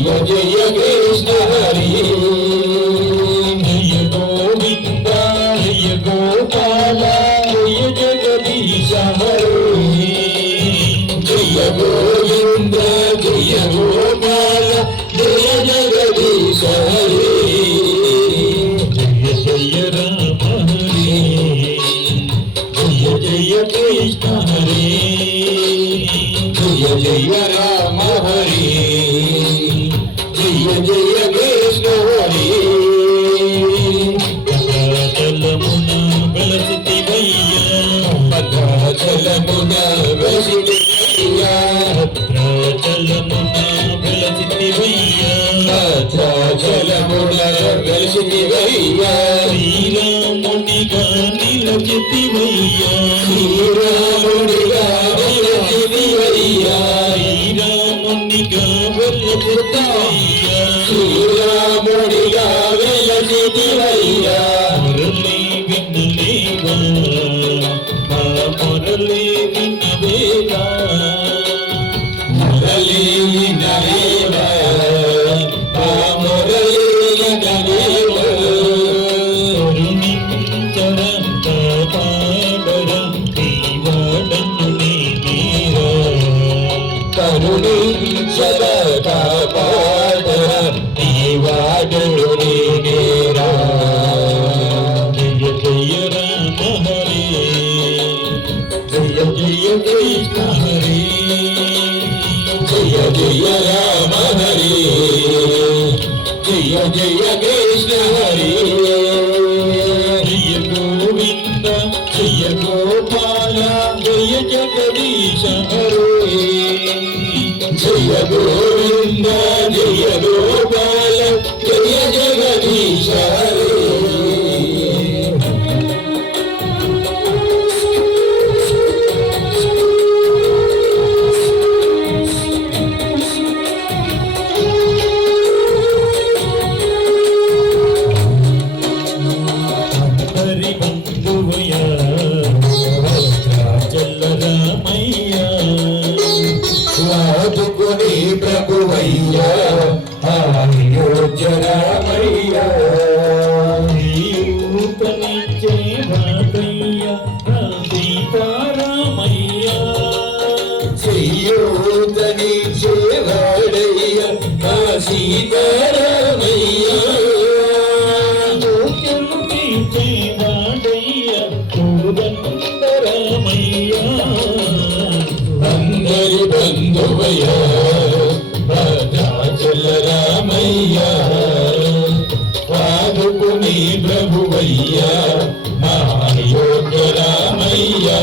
जय कृष्ण हरि जय गोविंद जय गोपाल जय जगदीश हरि जय गोविंद जय गोपाल जय जगदीश हरि जय जय राम हरि जय जय कृष्ण हरि जय जय राम हरि जय जय कृष्ण हरि भद्राचलमुना వెలసితివయ్యా భద్రాచలమున వెలసితివయ్యా భద్రాచలమున వెలసితివయ్యా శ్రీరామునిగా నిలచితివయ్యా శ్రీరామునిగా వెలసితివయ్యా శ్రీరామునిగా వెలసితివయ్యా శ్రీరామునిగా వెలసితివయ్యా మురళి వినలేవా మురళి వినవేగా మురళి వినవేగా మురళి వినవేగా కరుణించరంత పాడర దీవాడను నేనేరా కరుణించరంత పాడర దీవాడను నేనేరా జయ జయ రామ హరి जय जय कृष्ण हरि जय जय राम हरि जय जय कृष्ण हरि जय गोविंद जय गोपाल जय जगदीश हरि जय गोविंद जय गोपाल जय जगदीश हरि వాదుకుని ప్రభువయ్యా అయోధ్య రామయ్యా రూపనిచ్చే వాడయ్యా సీతారామయ్యా చెయ్యూతనిచ్చే వాడయ్యా సీతారామయ్యా తీర్చే వాడయ్యా కోదండరామయ్యా అందరి బంధువయ్యా భద్రాచల రామయ్యా వాదుకుని ప్రభువయ్యా అయోధ్య రామయ్యా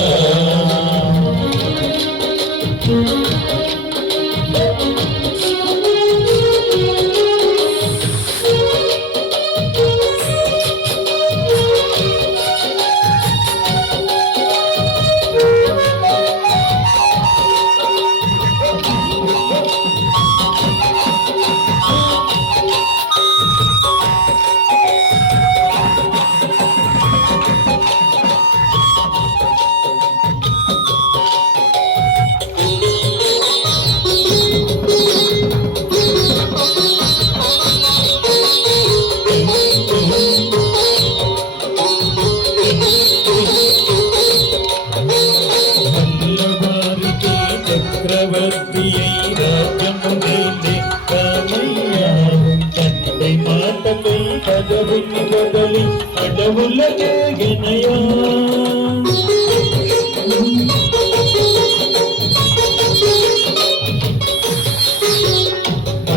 చక్రవర్తి రామయ్యా తండ్రి మాటపై పదవిని బదలి అడవుల గనయా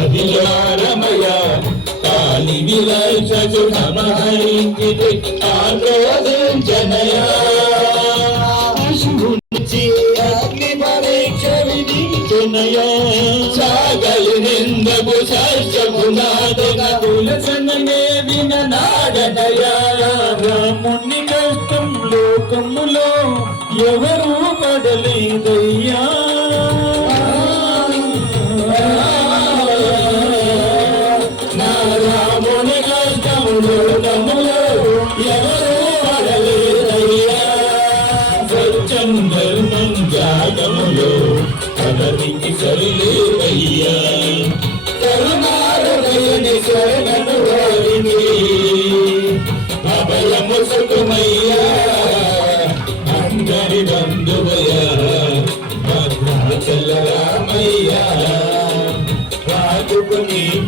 అధికారమయ కాలి విలసు సమహరించితే ఆరోధించనయా సాగలి నిందకు సర్షగుణాదన తులసననే విననాడనయా రాముని కష్టం లోకములో ఎవరు పడలేదయ్యా నా రాముని కష్టం లోకములో ఎవరు పడలేదయ్యా సత్యం ధర్మం జాగములో పదవికి సరిలేవయ్యా కరుణా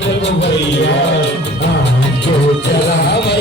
ప్రభువయ్యా జ్యోతిరామ